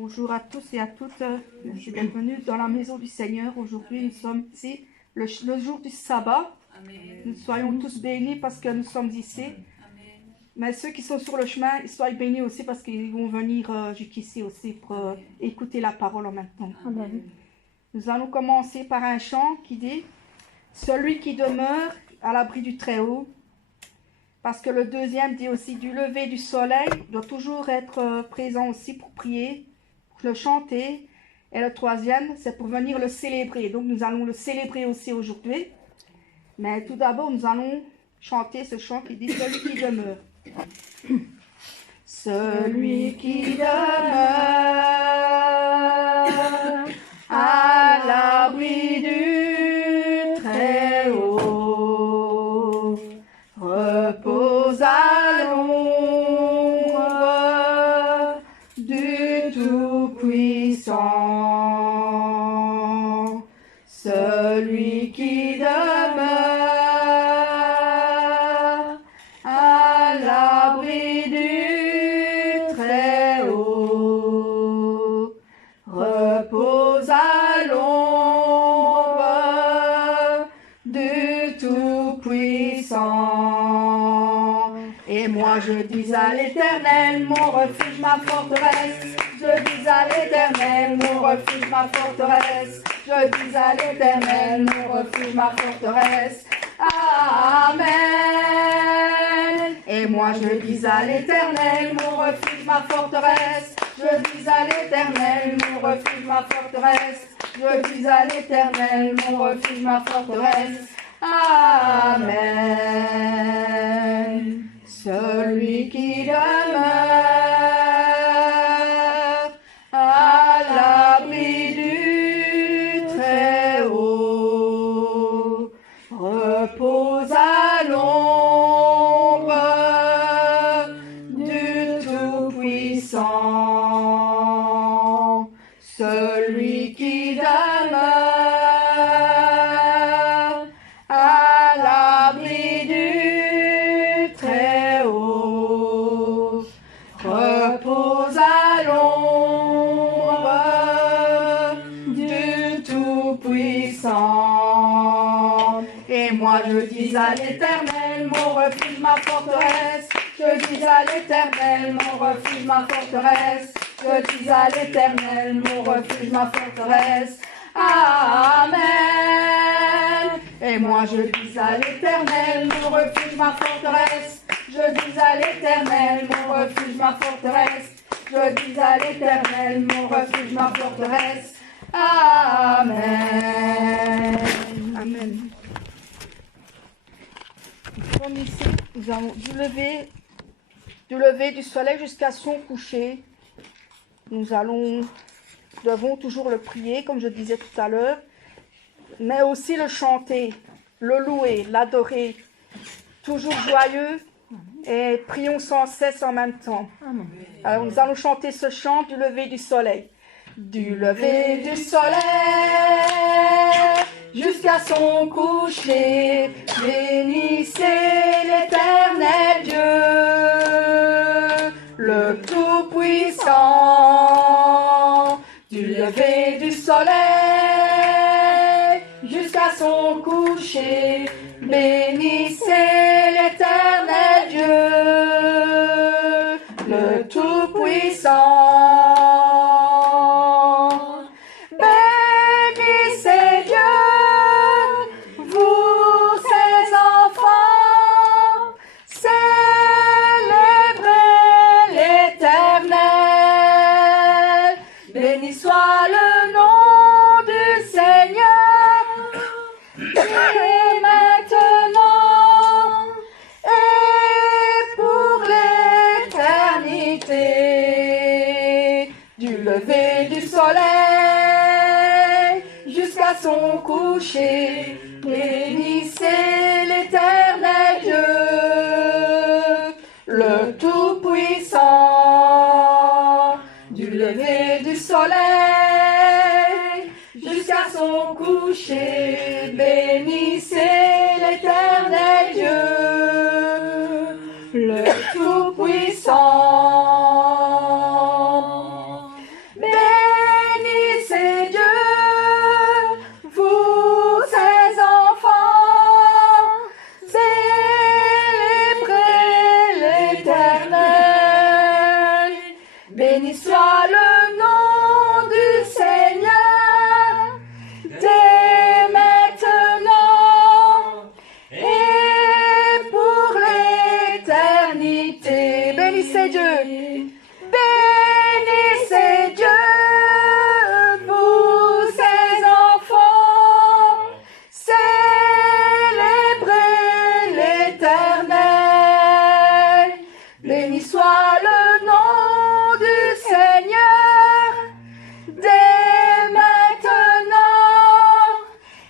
Bonjour à tous et à toutes. Merci d'être venus dans la maison du Seigneur. Aujourd'hui, nous sommes ici, le jour du sabbat. Amen. Nous soyons tous bénis parce que nous sommes ici. Amen. Mais ceux qui sont sur le chemin, ils soient bénis aussi parce qu'ils vont venir jusqu'ici aussi pour écouter la parole en même temps. Amen. Nous allons commencer par un chant qui dit « Celui qui demeure à l'abri du Très-Haut ». Parce que le deuxième dit aussi « Du lever du soleil » doit toujours être présent aussi pour prier, pour le chanter. Et le troisième, c'est pour venir le célébrer. Donc nous allons le célébrer aussi aujourd'hui. Mais tout d'abord, nous allons chanter ce chant qui dit « Celui qui demeure ». Celui qui demeure à l'abri du Très-Haut repose à l'ombre du Tout-Puissant. Celui qui demeure à l'abri du Très-Haut repose à l'ombre du Tout-Puissant. Et moi je dis à l'Éternel, mon refuge, ma forteresse. Je dis à l'Éternel, mon refuge, ma forteresse. Je dis à l'Éternel, mon refuge, ma forteresse. Amen. Et moi je dis à l'Éternel, mon refuge, ma forteresse. Je dis à l'Éternel, mon refuge, ma forteresse. Je dis à l'Éternel, mon refuge, ma forteresse. Amen. Celui qui demeure à l'abri du Très-Haut repose à l'ombre du Tout-Puissant. Celui qui demeure à l'abri du Très-Haut repose à l'ombre du Tout-Puissant. Et moi je dis à l'Éternel, mon refuge, ma forteresse. Je dis à l'Éternel, mon refuge, ma forteresse. Je dis à l'Éternel, mon refuge, ma forteresse. Amen. Et moi je dis à l'Éternel, mon refuge, ma forteresse. Je dis à l'Éternel, mon refuge, ma forteresse. Je dis à l'Éternel, mon refuge, ma forteresse. Amen. Amen. Comme ici, nous avons du lever du soleil jusqu'à son coucher. Nous devons toujours le prier, comme je disais tout à l'heure, mais aussi le chanter, le louer, l'adorer, toujours joyeux et prions sans cesse en même temps. Alors nous allons chanter ce chant du lever du soleil. Du lever du soleil jusqu'à son coucher, bénissez l'Éternel Dieu, le Tout-Puissant. Du lever du soleil jusqu'à son coucher, bénissez l'Éternel Dieu, le Tout-Puissant. Bénissez Dieu, vous ses enfants, célébrez l'Éternel. Béni soit le nom du Seigneur, et maintenant et pour l'éternité. Du lever du soleil jusqu'à son coucher, bénissez l'Éternel Dieu, le Tout-Puissant. Du lever du soleil jusqu'à son coucher, bénissez l'Éternel Dieu, le Tout-Puissant. Béni soit le nom du Seigneur, dès maintenant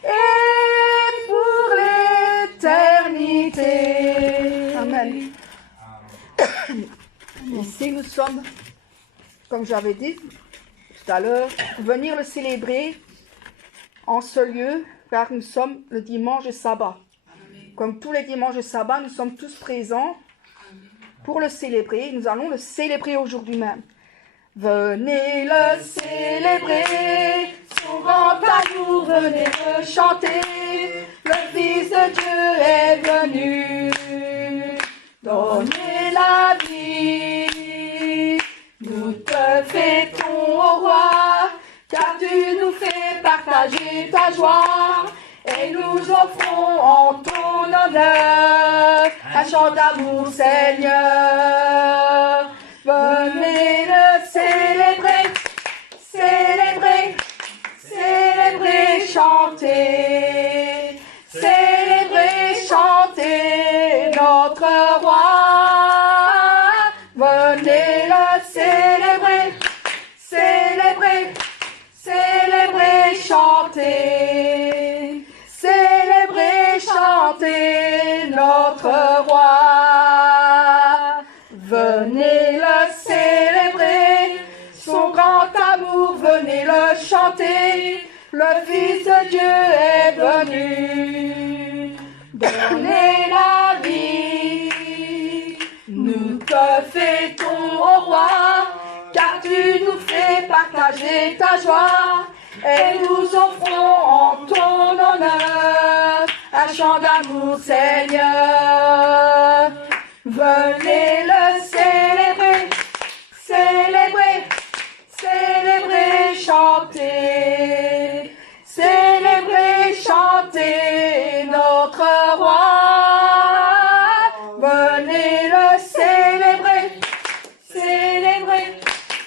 et pour l'éternité. Amen. Ici, nous sommes, comme j'avais dit tout à l'heure, venir le célébrer en ce lieu, car nous sommes le dimanche de sabbat. Comme tous les dimanches de sabbat, nous sommes tous présents pour le célébrer. Nous allons le célébrer aujourd'hui même. Venez le célébrer, son grand amour, venez le chanter. Le Fils de Dieu est venu donner la vie. Nous te fêtons, ô roi, car tu nous fais partager ta joie. Et nous offrons en ton honneur un chant d'amour, Seigneur. Venez le célébrer, célébrer, célébrer, chanter, célébrer, chanter notre roi. Venez le célébrer, célébrer, célébrer, chanter, célébrer, chanter notre roi. Venez le célébrer, son grand amour, venez le chanter. Le Fils de Dieu est venu donner la vie. Nous te fêtons, ô roi, car tu nous fais partager ta joie. Et nous offrons en ton honneur un chant d'amour, Seigneur. Venez le célébrer, célébrer, célébrer, chanter, célébrer, chanter notre roi. Venez le célébrer, célébrer,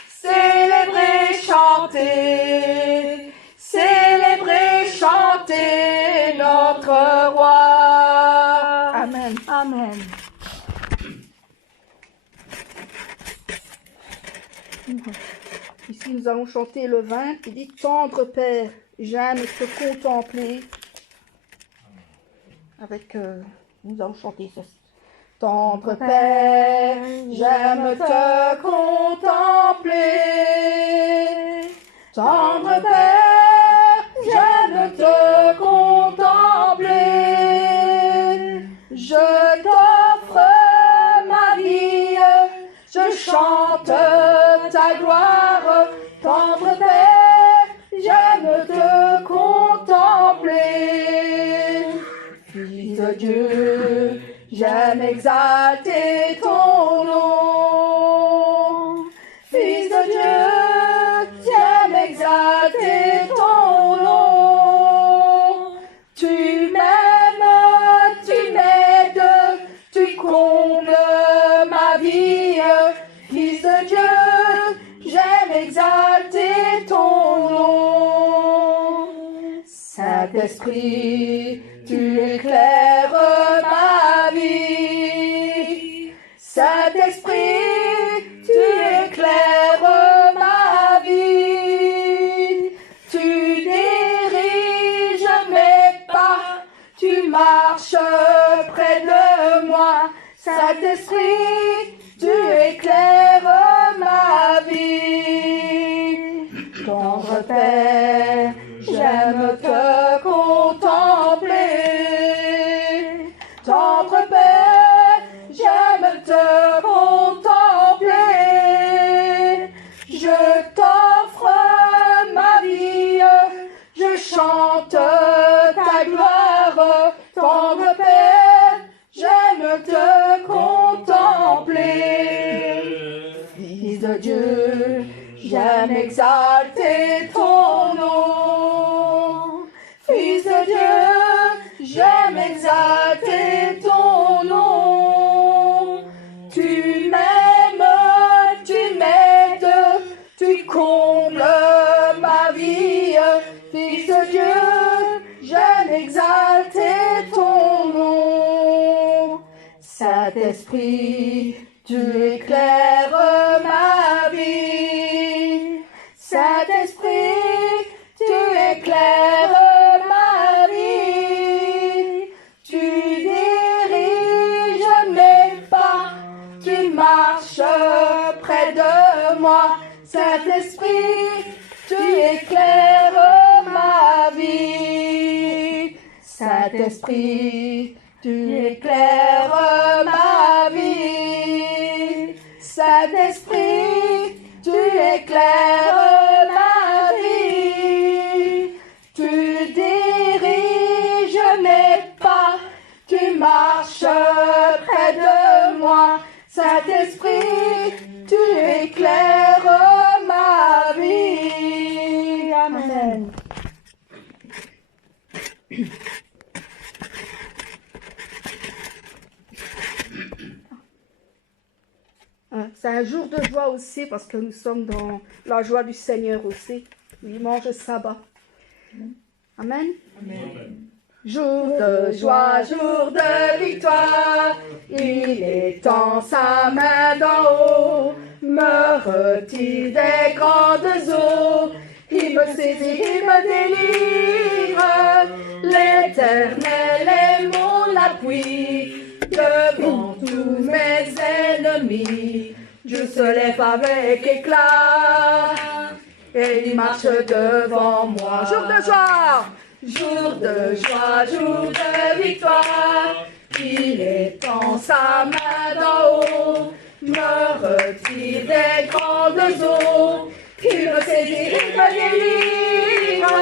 célébrer, chanter, célébrer, chanter notre roi. Amen. Amen. Ici, nous allons chanter le 20 qui dit « Tendre Père, j'aime te contempler ». Avec, nous allons chanter ceci. Tendre Père, j'aime te contempler. Tendre Père, j'aime te contempler. Je t'offre ma vie, je chante ta gloire. Tendre Père, j'aime te contempler. Fils de Dieu, j'aime exalter ton nom. Fils de Dieu, j'aime exalter ton nom. Tu m'aimes, tu m'aides, tu combles ma vie. Fils de Dieu, j'aime exalter ton nom. Saint-Esprit, tu éclaires ma vie. Saint-Esprit, tu éclaires ma vie. Tu diriges mes pas, tu marches près de moi. Saint-Esprit, tu éclaires ma vie. Tendre Père, j'aime te contempler. Tendre Père, j'aime te contempler. Je t'offre ma vie, je chante ta gloire. Tendre Père, j'aime te contempler. Fils de Dieu, j'aime exalter ton nom. Fils de Dieu, j'aime exalter ton nom. Tu m'aimes, tu m'aides, tu combles ma vie. Fils de Dieu, j'aime exalter ton nom. Saint-Esprit, tu éclaires ma vie. Saint-Esprit, tu éclaires ma vie. Tu diriges mes pas, tu marches près de moi. Saint-Esprit, tu éclaires ma vie. Saint-Esprit, tu éclaires ma vie. Saint-Esprit, tu éclaires ma vie. Tu diriges mes pas, tu marches près de moi. Saint-Esprit, tu éclaires ma vie. Amen. C'est un jour de joie aussi parce que nous sommes dans la joie du Seigneur aussi. Dimanche sabbat. Amen. Amen. Jour de joie, jour de victoire, il étend sa main d'en haut, me retire des grandes eaux, il me saisit, il me délivre. L'Éternel est mon appui, devant tous mes ennemis. Dieu se lève avec éclat, et il marche devant moi. Jour de joie! Jour de joie, jour de victoire, il étend sa main d'en haut, me retire des grandes eaux, il me saisit, il me délivre.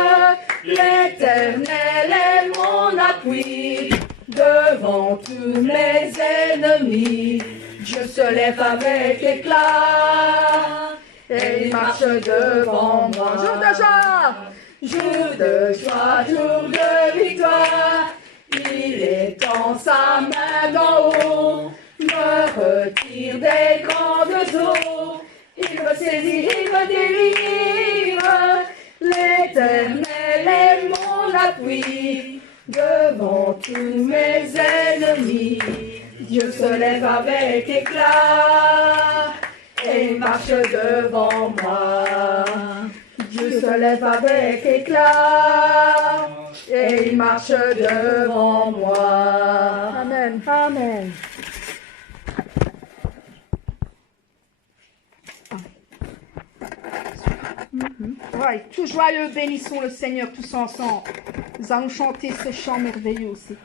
L'Éternel est mon appui, devant tous mes ennemis. Dieu se lève avec éclat, et il marche devant moi. Jour de joie! Jour de joie, jour de victoire, il étend sa main d'en haut, me retire des grandes eaux, il me saisit, il me délivre. L'Éternel est mon appui, devant tous mes ennemis. Dieu se lève avec éclat, et il marche devant moi. Dieu se lève avec éclat, et il marche devant moi. Amen. Amen. Ouais, tout joyeux, bénissons le Seigneur tous ensemble. Nous allons chanter ce chant merveilleux aussi.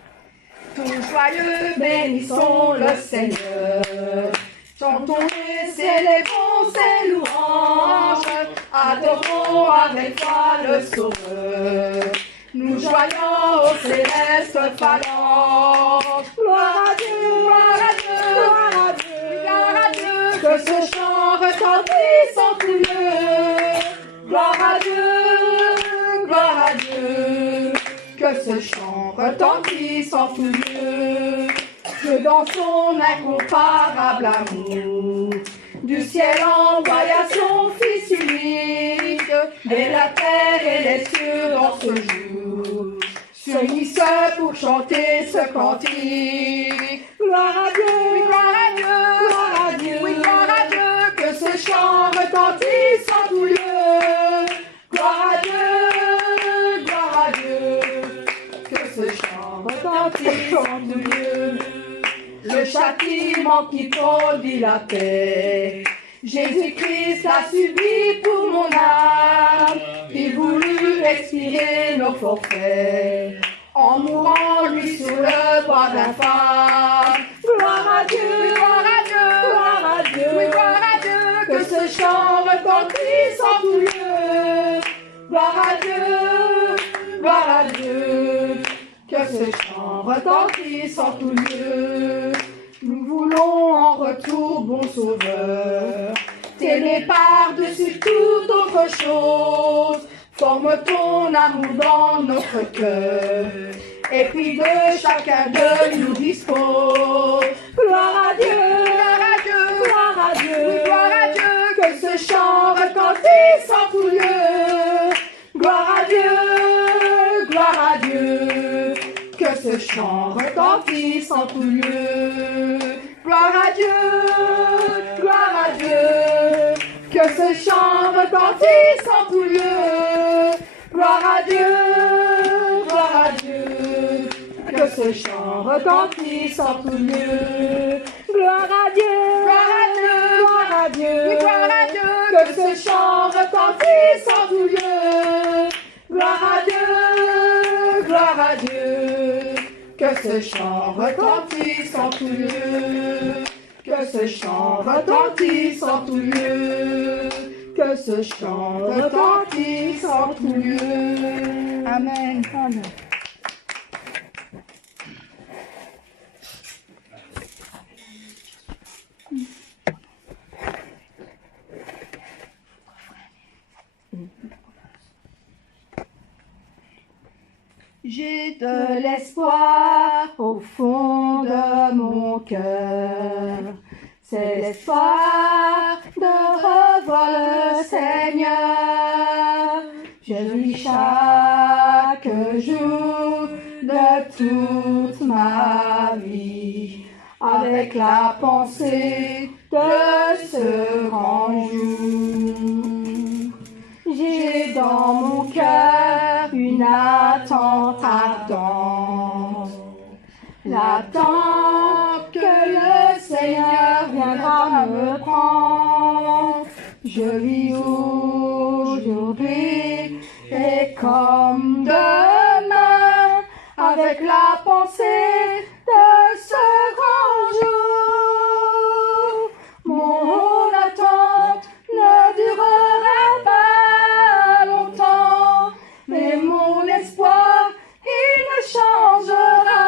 Tout joyeux, bénissons le Seigneur. Chantons et célébrons ses louanges, adorons avec foi le Sauveur. Nous joignons aux célestes phalanges. Gloire à Dieu, gloire à Dieu, gloire à Dieu, gloire à Dieu, que ce chant retentisse en tout lieu. Gloire à Dieu, gloire à Dieu, que ce chant retentisse en tout lieu. Que dans son incomparable amour, du ciel envoya son Fils unique, et la terre et les cieux dans ce jour s'unissent pour chanter ce cantique. Gloire à Dieu, oui, gloire à Dieu, gloire à Dieu, oui, gloire à Dieu, que ce chant retentisse en tout lieu. Gloire à Dieu, gloire à Dieu, que ce chant retentisse en tout lieu. Le châtiment qui produit la paix, Jésus-Christ l'a subi pour mon âme. Il voulut expier nos forfaits, en mourant lui sur le bois d'infâme. Gloire à Dieu, gloire à Dieu, gloire à Dieu, oui, gloire à Dieu, que ce chant retentisse en tout lieu. Gloire à Dieu, gloire à Dieu, que ce chant retentisse en tout lieu. Nous voulons en retour, bon Sauveur, t'aimer par-dessus toute autre chose. Forme ton amour dans notre cœur, et puis de chacun de nous dispose. Gloire à Dieu, gloire à Dieu, gloire à Dieu, oui, gloire à Dieu, que ce chant retentisse en tout lieu. Gloire à Dieu, gloire à Dieu, que ce chant retentisse en tout lieu. Gloire à Dieu, gloire à Dieu. Que ce chant retentisse en tout lieu. Gloire à Dieu, gloire à Dieu. Que ce chant retentisse en tout lieu. Gloire à Dieu, gloire à Dieu, gloire à Dieu, gloire à Dieu. Que ce chant retentisse en tout lieu. Gloire à Dieu, gloire à Dieu. Que ce chant retentisse en tout lieu. Que ce chant retentisse en tout lieu. Que ce chant retentisse en tout lieu. Amen. Amen. J'ai de l'espoir au fond de mon cœur. C'est l'espoir de revoir le Seigneur. Je vis chaque jour de toute ma vie avec la pensée de ce grand jour. J'ai dans mon cœur une attente ardente, l'attente que le Seigneur viendra me prendre. Je vis aujourd'hui et comme demain, avec la pensée de ce grand jour. Mon attente ne durera pas longtemps, mais mon espoir, il ne changera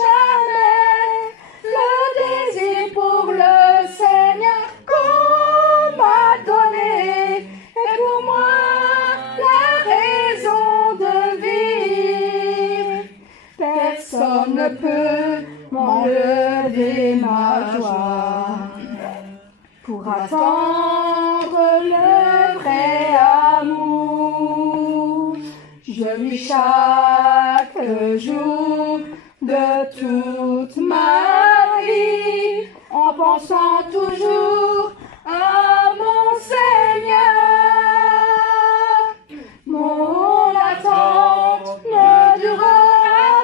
jamais. Le désir pour le Seigneur qu'on m'a donné est pour moi la raison de vivre. Personne ne peut m'enlever ma joie. Pour attendre le vrai amour, je vis chaque jour de toute ma vie en pensant toujours à mon Seigneur. Mon attente ne durera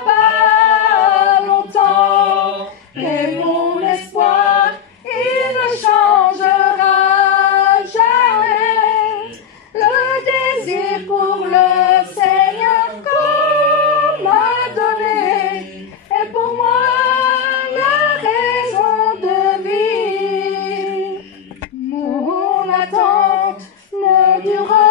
pas longtemps et mon espoir, il ne changera jamais. Le désir pour le Seigneur qu'on m'a donné est pour moi la raison de vivre. Mon attente ne durera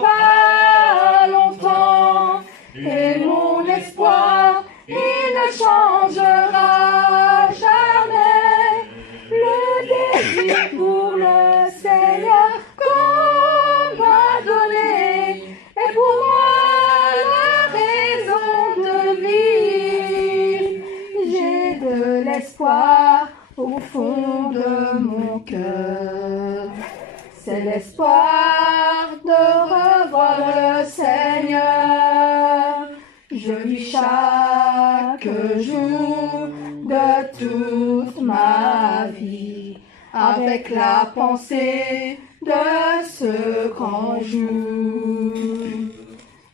pas longtemps et mon espoir, il ne changera jamais. Le désir pour le Seigneur qu'on m'a donné est pour moi la raison de vivre. J'ai de l'espoir au fond de mon cœur. C'est l'espoir de revoir le Seigneur. Je vis chaque jour de toute ma vie avec la pensée de ce grand jour.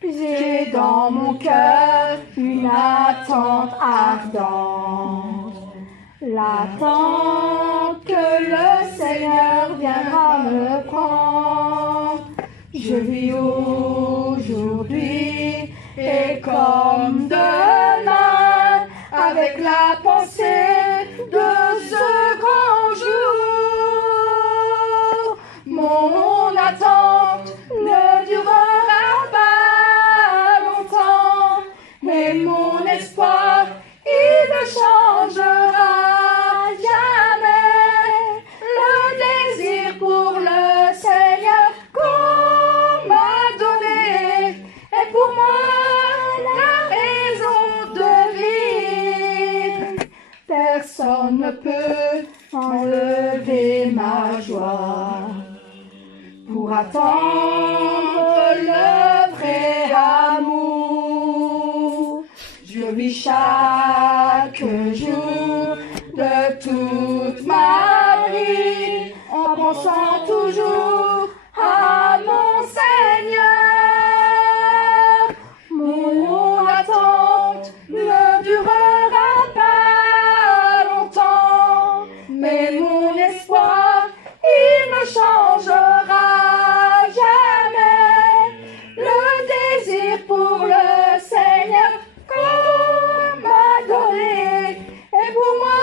J'ai dans mon cœur une attente ardente, l'attente que le Seigneur viendra me prendre. Je vis aujourd'hui et comme demain avec la pensée de ce grand jour. Mon attente ne durera pas longtemps, mais mon espoir, il ne changera jamais. Le désir pour le Seigneur qu'on m'a donné est pour moi la raison de vivre. Personne ne peut enlever ma joie. Pour attendre le vrai amour, je vis chaque jour de toute ma vie, en pensant toujours à mon Seigneur. Mon attente ne durera pas longtemps, mais mon espoir, il ne changera jamais. Le désir pour le Seigneur qu'on m'a donné est pour moi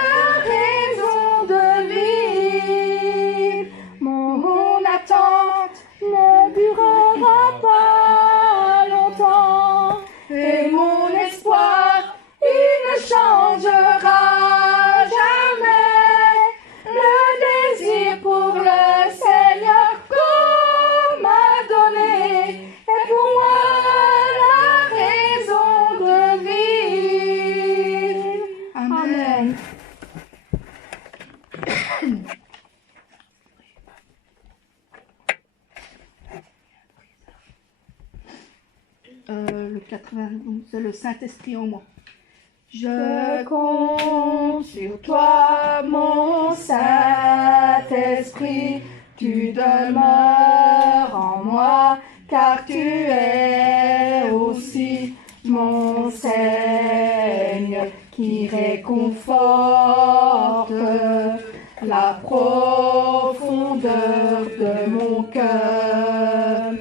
la raison de vivre. Mon attente ne durera pas longtemps, et mon espoir, il ne changera jamais. Le désir pour le Seigneur qu'on m'a donné est pour moi la raison de vivre. Amen. Le 91, c'est le Saint-Esprit en moi. Je compte sur toi, mon Saint-Esprit, tu demeures en moi, car tu es aussi mon Seigneur, qui réconforte la profondeur de mon cœur.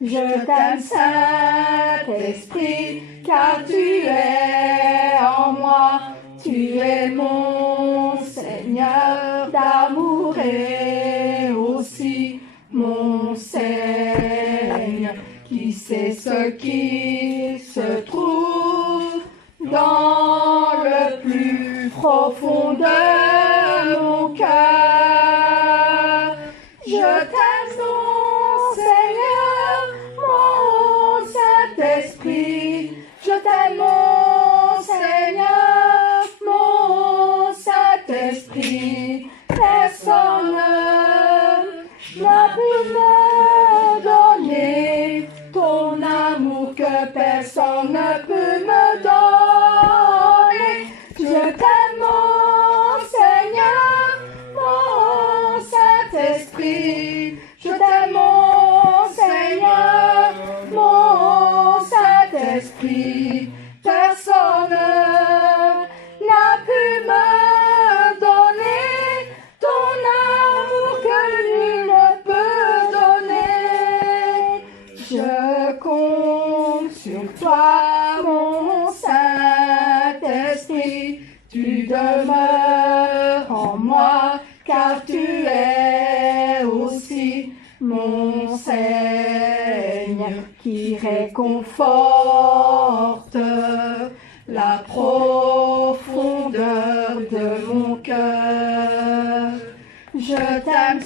Je t'aime, Saint-Esprit, car tu es en moi, tu es mon Seigneur d'amour et aussi mon Seigneur, qui sait ce qui se trouve dans le plus profond de mon cœur. Je t'aime, mon Seigneur, mon Saint-Esprit, je t'aime, mon Seigneur, mon Saint-Esprit. Personne n'a pu me donner ton amour, que personne ne peut me donner. Je t'aime, mon Seigneur, mon Saint-Esprit. Je t'aime, mon Seigneur, mon Saint-Esprit. Personne n'a pu me donner ton amour que nul ne peut donner. Je compte sur toi, mon Saint-Esprit. Tu demeures en moi, car tu es aussi mon Seigneur, qui réconforte la profondeur de mon cœur. Je t'aime,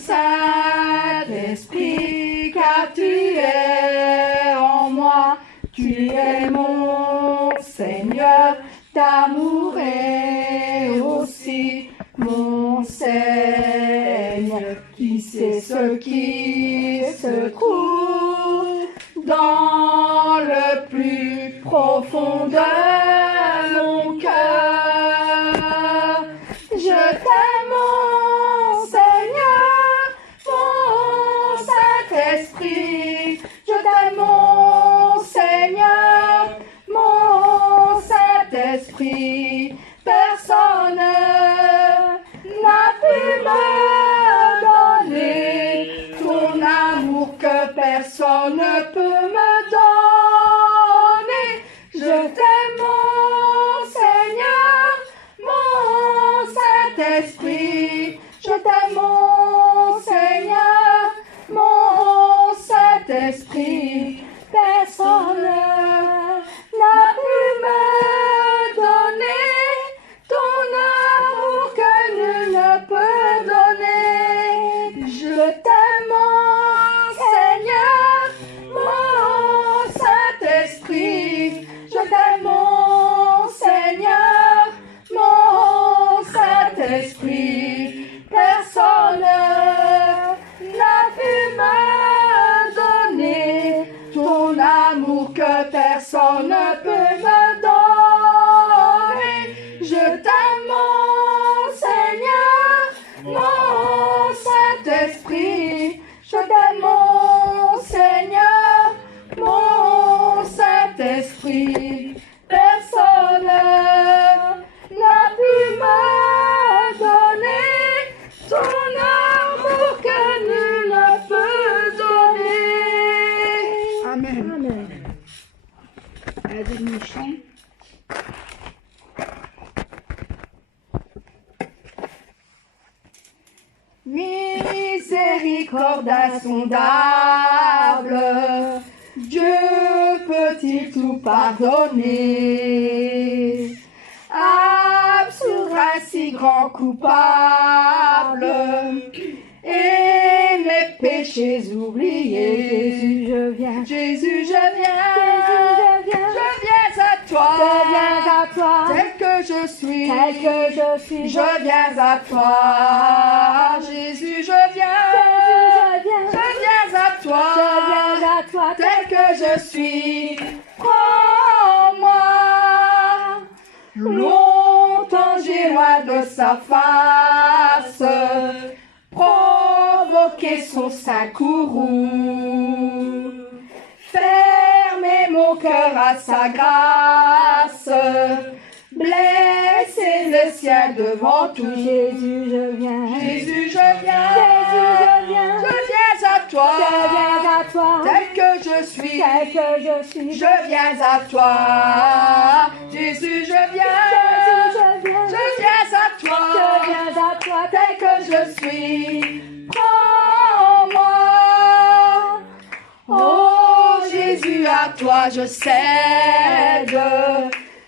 Saint-Esprit, car tu es en moi, tu es mon Seigneur d'amour et aussi mon Seigneur, qui sait ce qui se trouve dans le plus profond de mon cœur. Je t'aime, mon Seigneur, mon Saint-Esprit. Je t'aime, mon Seigneur, mon Saint-Esprit. Personne n'a pu me donner ton amour, que personne ne peut me donner. Je t'aime, mon Seigneur, mon Saint-Esprit. Je t'aime, mon Seigneur, mon Saint-Esprit. Personne n'a pu me donner ton amour que nul ne peut donner. Je t'aime, mon Seigneur, mon Saint-Esprit. Je t'aime, mon Seigneur, mon Saint-Esprit. Personne n'a pu me donner Saint-Esprit, je t'aime mon Seigneur, mon Saint-Esprit. Personne n'a pu me donner ton amour que nul ne peut donner. Amen. Amen. Allez, nous chantons. Miséricorde insondable, Dieu peut-il tout pardonner? Absoudre un si grand coupable et mes péchés oubliés. Jésus, je viens. Jésus, je viens. Jésus, je viens. Je viens à toi. Je viens à toi. Tel que je suis. Tel que je suis. Je viens à toi. Jésus, je viens. Jésus, je viens. Je viens à toi. Je viens à toi. Tel que je suis. Prends-moi. Longtemps j'ai loin de sa face provoqué son sein courroux, fermer mon cœur à sa grâce, blesser le ciel devant tout. Jésus, je viens. Jésus, je viens. Jésus, je viens. Je viens à toi. Je viens à toi. Tel que je suis. Tel que je suis. Je viens à toi. Jésus, je viens. Jésus, je viens. Je viens à toi. Je viens à toi. Tel que je suis. Prends-moi. Oh Jésus, à toi je cède.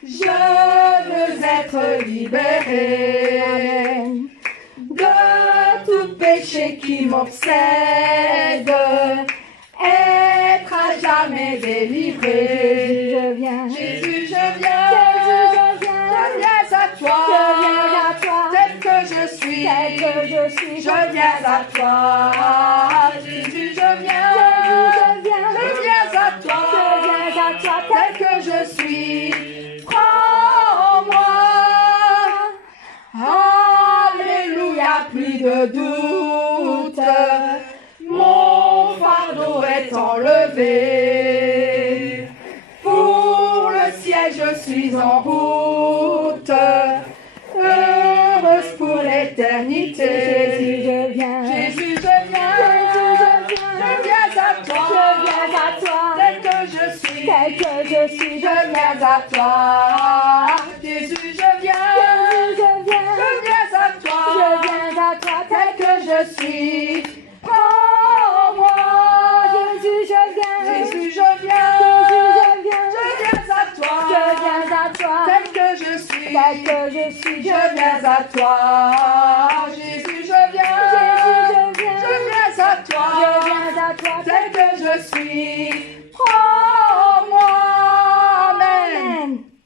Je veux être libéré. Amen. De tout péché qui m'obsède, être à jamais délivré. Jésus, je viens. Jésus, je viens. Jésus, je viens. Je viens à toi. Je viens à toi. Tel que je suis. Tel que je suis. Je viens à toi. Jésus, je viens. Jésus, je viens. Je viens à toi. Je viens à toi. Tel que je suis. Prends-moi. Alléluia, plus de doute. Mon fardeau est enlevé. Pour le ciel, je suis en route. Heureuse pour l'éternité. Jésus, je viens. Jésus, je viens. Jésus, je viens. Je viens à toi. Je viens à toi. Tel que je suis. Tel que je suis. Je viens à toi. Jésus, je viens. Jésus, je viens. Je viens à toi. Je viens à toi. Tel que je suis. Prends-moi. Jésus, je viens. Jésus, je viens. Jésus, je viens. Je viens à toi. Je viens à toi. Tel que je suis. Tel que je suis. Je viens à toi. Jésus, je viens. Jésus, je viens. Je viens à toi. Je viens à toi. Tel que je suis. Prends-moi.